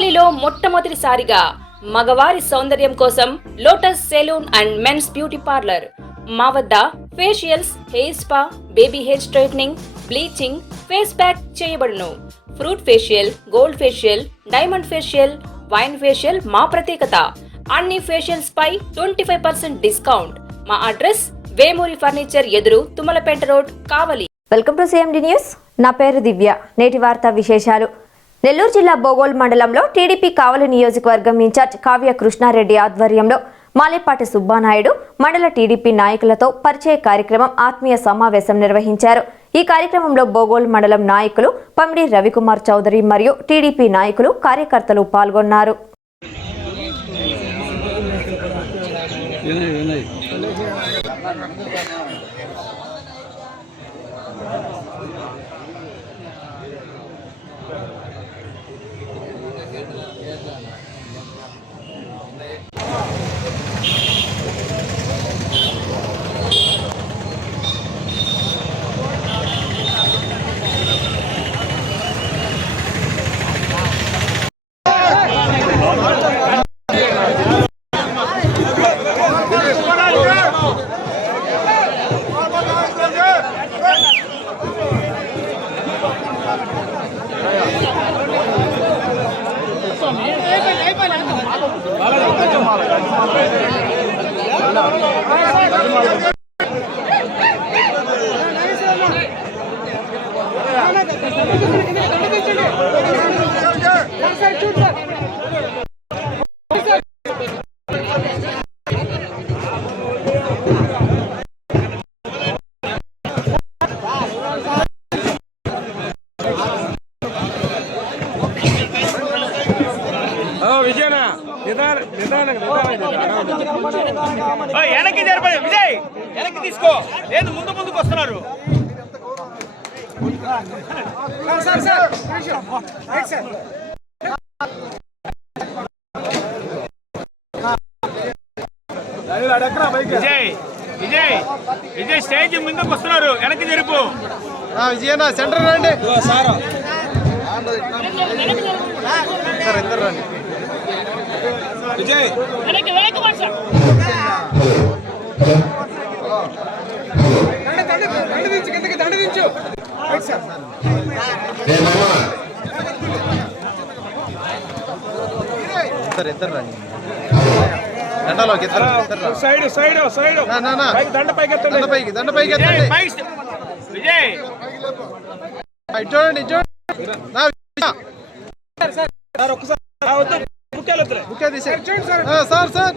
కావలిలో మొట్టమొదటిసారిగా మగవారి సౌందర్యం కోసం lotus salon and men's beauty parlour. మా వద్ద facials, hair spa, baby hair straightening, bleaching, face pack చేయబడును. Fruit facial, gold facial, diamond facial, wine facial మా ప్రత్యేకత. అన్ని ఫేషియల్స్ పై 25% డిస్కౌంట్. మా అడ్రస్ వేమూరి ఫర్నిచర్ ఎదురు, Tummalapeta road, Kavali. Welcome to CMD news. నా పేరు దివ్య. నేటి వార్తా విశేషాలు. నెల్లూరు జిల్లా బోగోల్ మండలంలో టీడీపీ కావలి నియోజకవర్గం ఇన్ఛార్జ్ కావ్య కృష్ణారెడ్డి ఆధ్వర్యంలో మాలేపాటి సుబ్బానాయుడు మండల టీడీపీ నాయకులతో పరిచయ కార్యక్రమం, ఆత్మీయ సమావేశం నిర్వహించారు. ఈ కార్యక్రమంలో బోగోల్ మండలం నాయకులు పమిడి రవికుమార్ చౌదరి మరియు టీడీపీ నాయకులు, కార్యకర్తలు పాల్గొన్నారు. వెనక్కి జరపండి విజయ్, వెనక్కి తీసుకో. లేదు ముందు ముందుకు వస్తున్నారు. విజయ్ విజయ్ విజయ్ స్టేజ్ ముందుకు వస్తున్నారు, వెనక్కి జరుపు. విజయనా సెంటర్ రండి సార్, ఇద్దరు రండి. విజయ్ దండ దించు. ఇద్దరు రండి దండలోకి. సైడ్ సైడ్ సైడ్ దండ పైకి ఎత్తండి, దండ పైకి ఎత్తండి. విజయ్ చూడండి చూడండి. సార్ సార్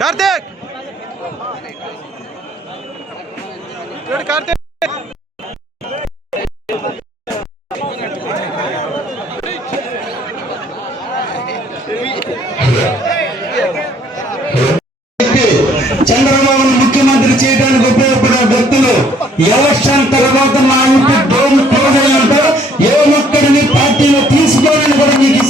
కార్తీక్ కార్తీక్ చంద్రబాబును ముఖ్యమంత్రి చేయడానికి ఉపయోగపడే వ్యక్తులు ఎలక్షన్ తర్వాత మా ఇంటి డోమ్ క్లోజ్ అయ్యంటే ఏ ఒక్కడిని పార్టీలో తీసుకోవాలని కూడా మీకు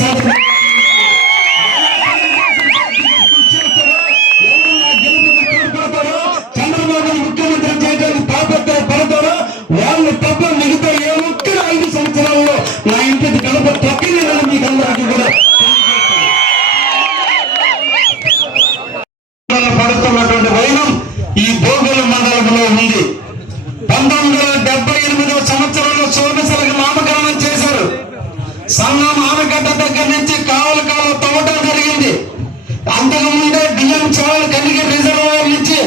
చంద్రబాబును ముఖ్యమంత్రి చేయడానికి తాపత్రయ పడతారో వాళ్ళు తప్ప మిగతా ఏ ఒక్కరు 5 సంవత్సరాల్లో నా ఇంటికి గడప తొక్కిన మీకు అందరికీ కూడా పడుతున్నటువంటి వైనం ఈ బోగోలు మండలంలో ఉంది. 1978వ సంవత్సరంలో సోమశిలకు నామకరణం చేశారు. సంగం ఆనకట్ట దగ్గర నుంచి కావలి కాలువ తవ్వటం జరిగింది. అంతకుముందే బియ్యం చావలు కలిగి రిజర్వాయర్ నుంచి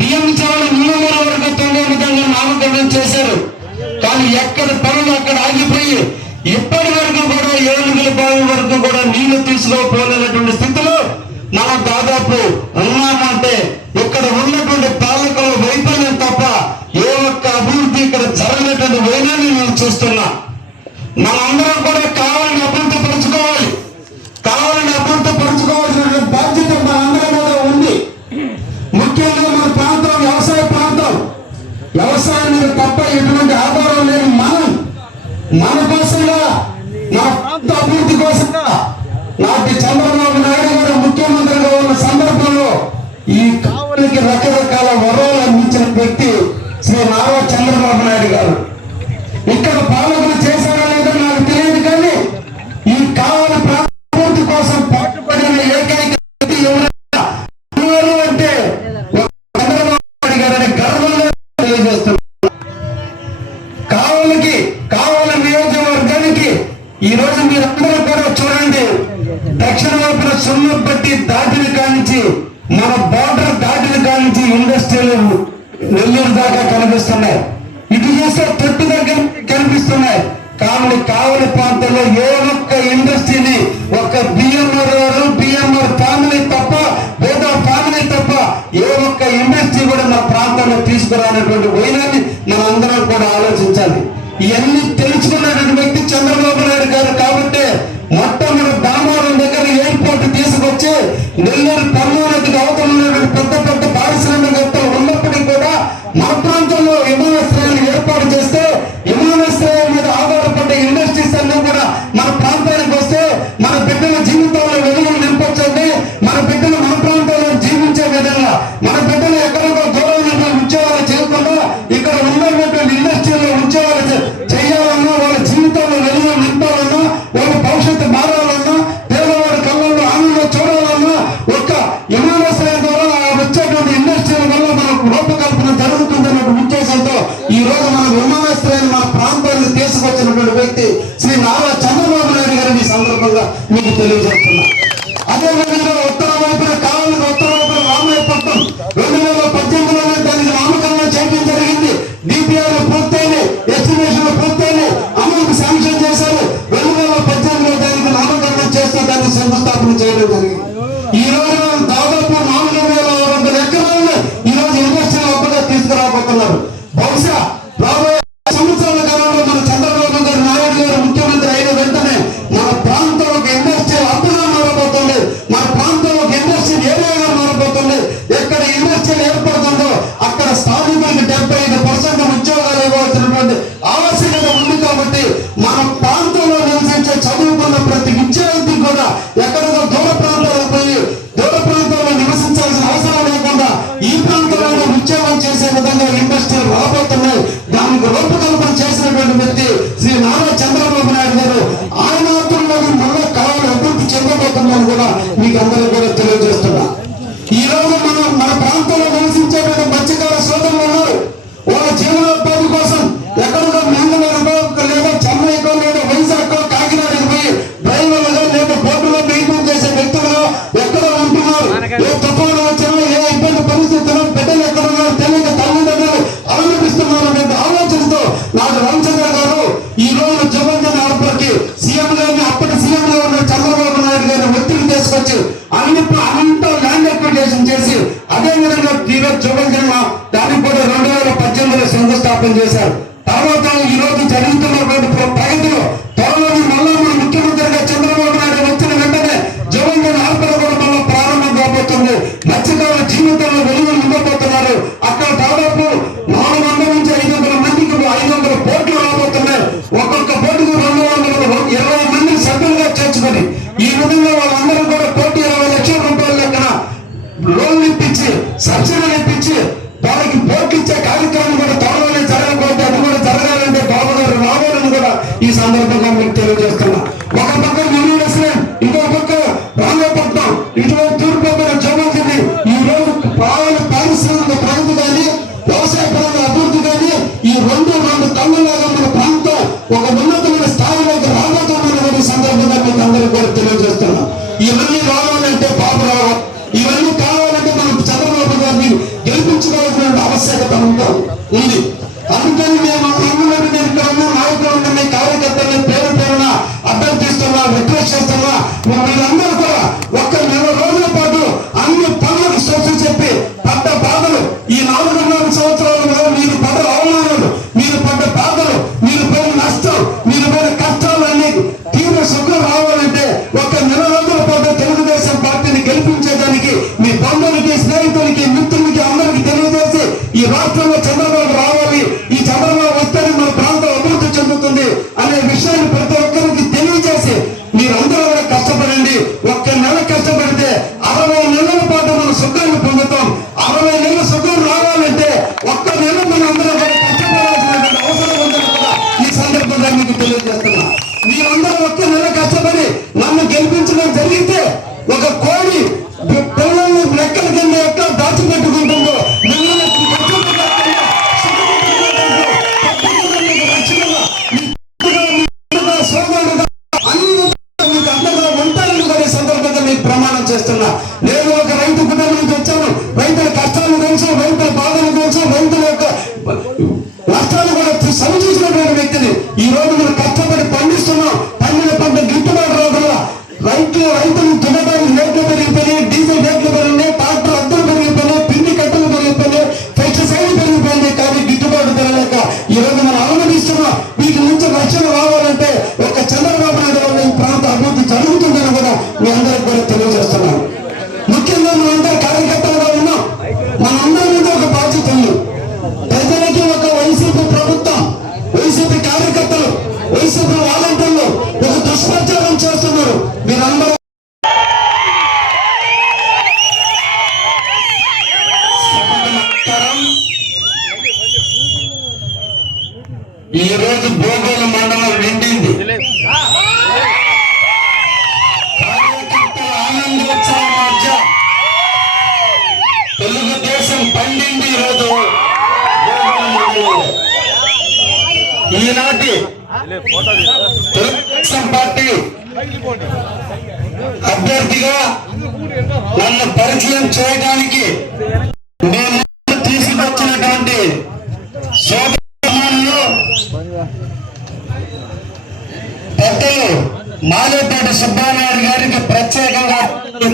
బియ్యం చావలు నిమ్మూరు వరకు తొంగే విధంగా నామకరణం చేశారు. కానీ ఎక్కడ పనులు అక్కడ ఆగిపోయి ఇప్పటి వరకు కూడా 7 బావి వరకు కూడా నీళ్లు తీసుకోపోలేనటువంటి స్థితిలో మనం దాదాపు ఉన్నామంటే ఇక్కడ ఉన్నటువంటి పాలకుల వైఫల్యం తప్ప ఏ ఒక్క అభివృద్ధి ఇక్కడ జరగనటువంటి వైనాన్ని నేను చూస్తున్నా. మనందరం కూడా కావాలని అభివృద్ధి పరుచుకోవాలి. కావాలని అభివృద్ధి పరుచుకోవాల్సిన బాధ్యత అభివృద్ధి కోసంగా నాటి చంద్రబాబు నాయుడు గారు ముఖ్యమంత్రిగా ఉన్న సందర్భంలో ఈ కావలికి రకరకాల వరాలు అందించిన వ్యక్తి శ్రీ నారా చంద్రబాబు నాయుడు గారు. ఇక్కడ పాలకులు చేశారా లేదో నాకు తెలియదు, కానీ ఈ కావలి అభివృద్ధి కోసం పాటుపడిన ఏకైక వ్యక్తి ఎవరైనా అంటే చంద్రబాబు నాయుడు గారని గర్వంగా తెలియజేస్తున్నారు. కావలి నియోజకవర్గానికి ఈ రోజు మీరందరూ కూడా చూడండి, దక్షిణ వైపున సున్నబట్టి దాటిన కానించి మన బార్డర్ దాటిన కానించి ఇండస్ట్రీలు నెల్లూరు దాకా కనిపిస్తున్నాయి. ఇటు చూస్తే తొట్టు దగ్గర కనిపిస్తున్నాయి. కానీ కావలి ప్రాంతంలో ఏ ఒక్క ఇండస్ట్రీని ఒక బిఎంఆర్ ఫ్యామిలీ తప్ప వేదా ఫ్యామిలీ తప్ప ఏ ఒక్క ఇండస్ట్రీ కూడా మన ప్రాంతంలో తీసుకురానటువంటి వైనాన్ని మనం అందరం కూడా ఆలోచించాలి. ఇవన్నీ తెలుసుకున్నటువంటి వ్యక్తి చంద్రబాబు నాయుడు గారు. కాబట్టి మొట్టమొదటి దామోదరం దగ్గర ఎయిర్పోర్ట్ తీసుకొచ్చి నెల్లూరు పర్మనెంట్కి అవతల ఉన్నటువంటి పెద్ద పెద్ద పారిశ్రామికవేత్తలు ఉన్నప్పటికీ కూడా మన ప్రాంతంలో విమానాశ్రయాన్ని ఏర్పాటు చేస్తే విమానాశ్రయం మీద ఆధారపడ్డ ఇండస్ట్రీస్ అన్ని కూడా మన ప్రాంతానికి వస్తే మన బిడ్డల జీవితంలో వెలుగులు నింపొచ్చండి. మన బిడ్డలు మన ప్రాంతంలో జీవించే విధంగా మన బిడ్డలు ఎక్కడో దూరమైన ఉద్యోగాలు చేయకుండా ఇక్కడ ఉన్నటువంటి ఇండస్ట్రీలో ఉద్యోగాలు చేయాలన్నా, వాళ్ళ జీవితంలో వెలుగులు నింపాలన్నా, వాళ్ళ భవిష్యత్తు మారాలన్నా, పేదవాడి కళ్ళల్లో ఆనందం చూడాలన్నా ఒక్క విమానాశ్రయం ద్వారా వచ్చేటువంటి ఇండస్ట్రీల వల్ల మనకు రూపకల్పన జరుగుతుందన్నటువంటి ఉద్దేశంతో ఈ రోజు మన విమానాశ్రయాన్ని మన ప్రాంతాన్ని తీసుకొచ్చినటువంటి వ్యక్తి శ్రీ నారా చంద్రబాబు నాయుడు గారిని ఈ సందర్భంగా మీకు తెలియజేస్తున్నా. అదేవిధంగా ఉత్తర వైపున కావాలని ఉత్తర వైపున రామాయపట్నం 2018లోనే దానికి నామకరణం చేయడం జరిగింది. డిపిఆర్ పూర్తయినాయి, ఎస్టిమేషన్ పూర్తయినాయి, అమౌంట్ శాంక్షన్ చేశారు. 2018లో దానికి నామకరణం చేస్తూ దాన్ని శంకుస్థాపన చేయడం జరిగింది. ఈ రోజు మనం దాదాపు 4,200 ఎకరాలను ఈ రోజు ఇండస్ట్రీలు అప్పుగా తీసుకురాబోతున్నారు. బహుశా రాబోయే సంవత్సరాల కాలంలో మన చంద్రబాబు గారు నాయుడు గారు ముఖ్యమంత్రి అయిన వెంటనే మన ప్రాంతం ఒక ఇండస్ట్రీ అప్పుగా మారబోతుంది. మన ప్రాంతం ఒక ఇండస్ట్రీ ఏరియాగా మారబోతుంది. ఎక్కడ ఇండస్ట్రీ ఏర్పడుతుందో అక్కడ స్థానికులకు 75% ఉద్యోగాలు ఇవ్వాల్సినటువంటి ఆవశ్యకత ఉంది. కాబట్టి మన ప్రాంతంలో నివసించే చదువుకున్న ప్రతి విద్యార్థి కూడా ఎక్కడికో దూర ప్రాంతాలకు పోయి దూర ప్రాంతాల్లో నివసించాల్సిన అవసరం లేకుండా ఈ ప్రాంతంలో ఉద్యోగం చేసే విధంగా ఇండస్ట్రీలు రాబోతున్నాయి. దానికి రూపకల్పన చేసినటువంటి వ్యక్తి శ్రీ నారా చంద్రబాబు నాయుడు గారు. ఆయన ఆత్మలోని మళ్ళా కావాలి అభివృద్ధి చెందబోతుందని కూడా మీకు అందరూ కూడా తెలియజేస్తున్నా. ఈ రోజు మన ప్రాంతంలో నివసించేటువంటి మత్స్యకార సోదరులు ఉన్నారు. వాళ్ళ జీవనోపాధి కోసం ఎక్కడికో మంగళూరుకో లేదా చెన్నైకో లేదా వైజాగ్కో కాకినాడకు పోయి డ్రైవర్లుగా లేదా బోర్డులో మెయింటైన్ చేసే వ్యక్తులుగా ఎక్కడో ఉంటున్నారు. ఏ తుఫాను వచ్చినా ఏ ఇబ్బంది పరిస్థితుల్లో బిడ్డలు ఎక్కడున్నారో తెలియక తల్లిదండ్రులు అవలంబిస్తున్నారు అనే ఆలోచనతో నాడు రామచంద్ర గారు ఈ రోజు జగన్ ఆర్పర్కి సీఎం గారిని అప్పటి సీఎం గా ఉన్న చంద్రబాబు నాయుడు గారిని ఒత్తిడి తీసుకొచ్చి అంతా ల్యాండ్ అక్విజిషన్ చేసి అదే విధంగా ఈరోజు జగన్ దానికి కూడా 2018లో శంకుస్థాపన చేశారు. తర్వాత ఈ రోజు జరుగుతున్నటువంటి ప్రగతిలో త్వరలోని మళ్ళా మన ముఖ్యమంత్రిగా చంద్రబాబు నాయుడు వచ్చిన వెంటనే జగన్ ఆర్పర్ కూడా మళ్ళీ ప్రారంభం కాబోతుంది. మత్స్యకారుల జీవితంలో వెలుగులు నింపబోతున్నారు. అక్కడ దాదాపు 400 నుంచి 500 మందికి 500 బోట్లు రాబోతున్నాయి. ఒక్కొక్క బోటుకు 220 మందిని సభ్యులుగా చేర్చుకొని ఈ విధంగా వాళ్ళందరూ కూడా 1,20 లక్షల రూపాయల లెక్కన లోన్లు ఇప్పించి సబ్సిడీలు ఇప్పించి వాళ్ళకి బోట్లు ఇచ్చే కార్యక్రమం కూడా త్వరలోనే జరగకపోతే అది కూడా జరగాలంటే బాబు గారు రావాలని కూడా ఈ సందర్భంగా మీకు తెలియజేస్తున్నా. ఒక పక్క నెల్లూరు, ఇంకో పక్క రామాయపట్నం, ఇటువంటి తూర్పుపైన జరుగుతుంది. ఈ రోజు పారిశ్రామిక ప్రగతి కానీ వ్యవసాయ పరంగా అభివృద్ధి కానీ ఈ రెండు కళ్ళలాగా మన ప్రాంతం ఒక ఉన్నతమైన స్థాయిలోకి రాబోతుందని ఈ సందర్భంగా మీకు అందరూ కూడా తెలియజేస్తున్నా. ఇవన్నీ రావాలంటే బాబు రావాలి, ఇవన్నీ కావాలంటే మనం చంద్రబాబు గారిని గెలిపించుకోవాల్సిన ఆవశ్యకత ఉంది. అందుకని మేము నాయకులు ఉన్న కార్యకర్తల్ని పేరు పేరున అడ్డం తీస్తున్నా, రిక్వెస్ట్ చేస్తున్నా. మీరందరూ కూడా ఒక్క 4 రోజుల పాటు అన్ని పనులకు సోచు చెప్పి పడ్డ బాధలు ఈ 4.5 సంవత్సరాలుగా మీరు పడ్డ అవమానాలు, మీరు పడ్డ బాధలు, మీరు పడిన నష్టం, మీరు పడిన కష్టాలన్నీ తీవ్ర సుఖం రావాలంటే ఒక్క 4 రోజుల పాటు తెలుగుదేశం పార్టీని గెలిపించేదానికి మీ బంధువులకి, స్నేహితులకి, మిత్రులకి అందరికీ తెలియజేసి ఈ రాష్ట్రంలో చంద్రబాబు రావాలి, ఈ చంద్రబాబు వస్తేనే మన ప్రాంతం అభివృద్ధి చెందుతుంది అనే విషయాన్ని ప్రతి ఒక్కరికి తెలియజేసి రైతులు దున్నడానికి రేట్లు పెరిగిపోయినాయి, డీజిల్ రేట్లు పెరిగినాయి, ట్రాక్టర్ అద్దలు పెరిగిపోయినాయి, పిండి కట్టలు పెరిగిపోయినాయి, పెస్టిసైడ్ పెరిగిపోయింది. కానీ గిట్టుబాటు పెరగలేక ఈరోజు మనం అవలంబిస్తున్నాం. వీటి నుంచి రక్షణ రావాలంటే ఒక చంద్రబాబు నాయుడు వల్ల ఈ ప్రాంత అభివృద్ధి జరుగుతుందని కూడా మీ అందరికి కూడా తెలియజేస్తున్నాను. ముఖ్యంగా మనందరూ కార్యకర్తలుగా ఉన్నాం. మనందరి మీద ఒక బాధ్యత ఉంది. ప్రజలకి ఒక వైసీపీ ప్రభుత్వం, వైసీపీ కార్యకర్తలు, వైసీపీ వాలంటీర్లు ఒక దుష్ప్రచారం చేస్తున్నారు. మీరందరూ ఈ రోజు బోగోలు మండలం నిండింది. కార్యకర్తల ఆనందోత్సవం మధ్య తెలుగుదేశం పండింది. ఈరోజు బోగోలు మండలంలో ఈనాటి తెలుగుదేశం పార్టీ అభ్యర్థిగా నన్ను పరిచయం చేయడానికి మేము తీసుకొచ్చినటువంటి సోదరులు పెద్దలు మాలేపేట సుబ్బానాయుడు గారికి ప్రత్యేకంగా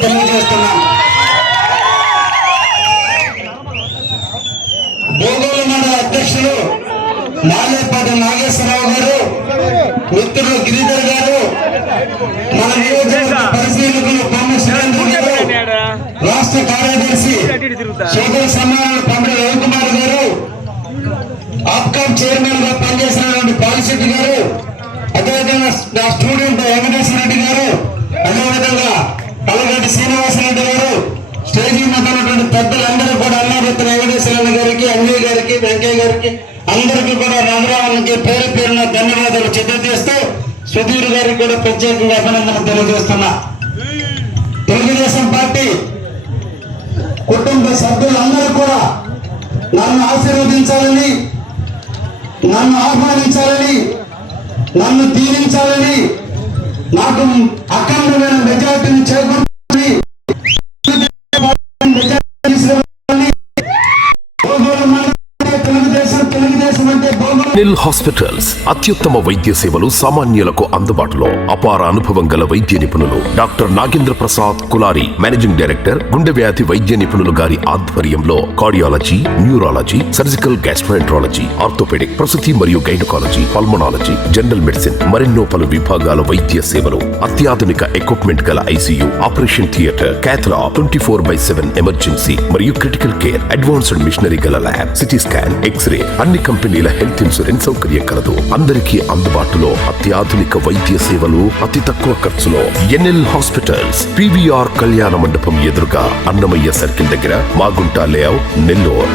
తెలియజేస్తున్నాను. బోగోలు మండల అధ్యక్షులు మాలేపేట నాగేశ్వరరావు గారు, మిత్రులు గిరిధర్ గారు, మన నియోజకవర్గ పరిశీలకులు కొమ్మ సురేంద్ర గారు, రాష్ట్ర కార్యదర్శి సోదర సమాన పండుగ రవికుమార్ గారు, ఆప్కామ్ చైర్మన్ గా పనిచేసినటువంటి పాలిశెట్టి గారు, అదేవిధంగా నా స్టూడెంట్ వెంకటేశ్వర రెడ్డి గారు, అదేవిధంగా కలగడ్డి శ్రీనివాసరెడ్డి గారు, స్టేజీ మీద ఉన్నటువంటి పెద్దలందరూ కూడా అన్నారత్న వెంకటేశ్వర గారికి, అన్వీ గారికి, వెంకయ్య గారికి, అందరికీ కూడా నగరానికి పేరు పేరున ధన్యవాదాలు తెలియజేస్తూ సుధీర్ గారికి కూడా ప్రత్యేకంగా అభినందన తెలియజేస్తున్నా. తెలుగుదేశం పార్టీ కుటుంబ సభ్యులందరూ కూడా నన్ను ఆశీర్వదించాలని, నన్ను ఆహ్వానించాలని, నన్ను దీవించాలని, నాకు అఖండమైన మెజార్టీని చేకూర్చాలని, తెలుగుదేశం అంటే నిల్ హాస్పిటల్స్ అత్యుత్తమ వైద్య సేవలు సామాన్యులకు అందుబాటులో. అపార అనుభవం గల వైద్య నిపుణులు doctor Nagendra Prasad Kulari, managing director, గుండె వ్యాధి వైద్య నిపుణులు గారి ఆధ్వర్యంలో cardiology, neurology, surgical gastroenterology, orthopaedic, ప్రసూతి మరియు గైనకాలజీ, పల్మనాలజీ, జనరల్ మెడిసిన్ మరెన్నో పలు విభాగాల వైద్య సేవలు. అత్యాధునిక ఎక్విప్మెంట్ గల ఐసీయూ, ఆపరేషన్ థియేటర్, క్యాథ్లా, 24/7 ఎమర్జెన్సీ మరియు క్రిటికల్ కేర్, అడ్వాన్స్డ్ మిషనరీ గల ల్యాబ్, సిటీ స్కాన్, ఎక్స్రే, అన్ని కంపెనీల హెల్త్ ఇన్సూరెన్స్ సౌకర్యం కలదు. అందరికీ అందుబాటులో అత్యాధునిక వైద్య సేవలు అతి తక్కువ ఖర్చులో. ఎన్ఎల్ హాస్పిటల్స్, పివిఆర్ కళ్యాణ మండపం ఎదురుగా, అన్నమయ్య సర్కిల్ దగ్గర, మాగుంట లేఅవుట్, నెల్లూరు.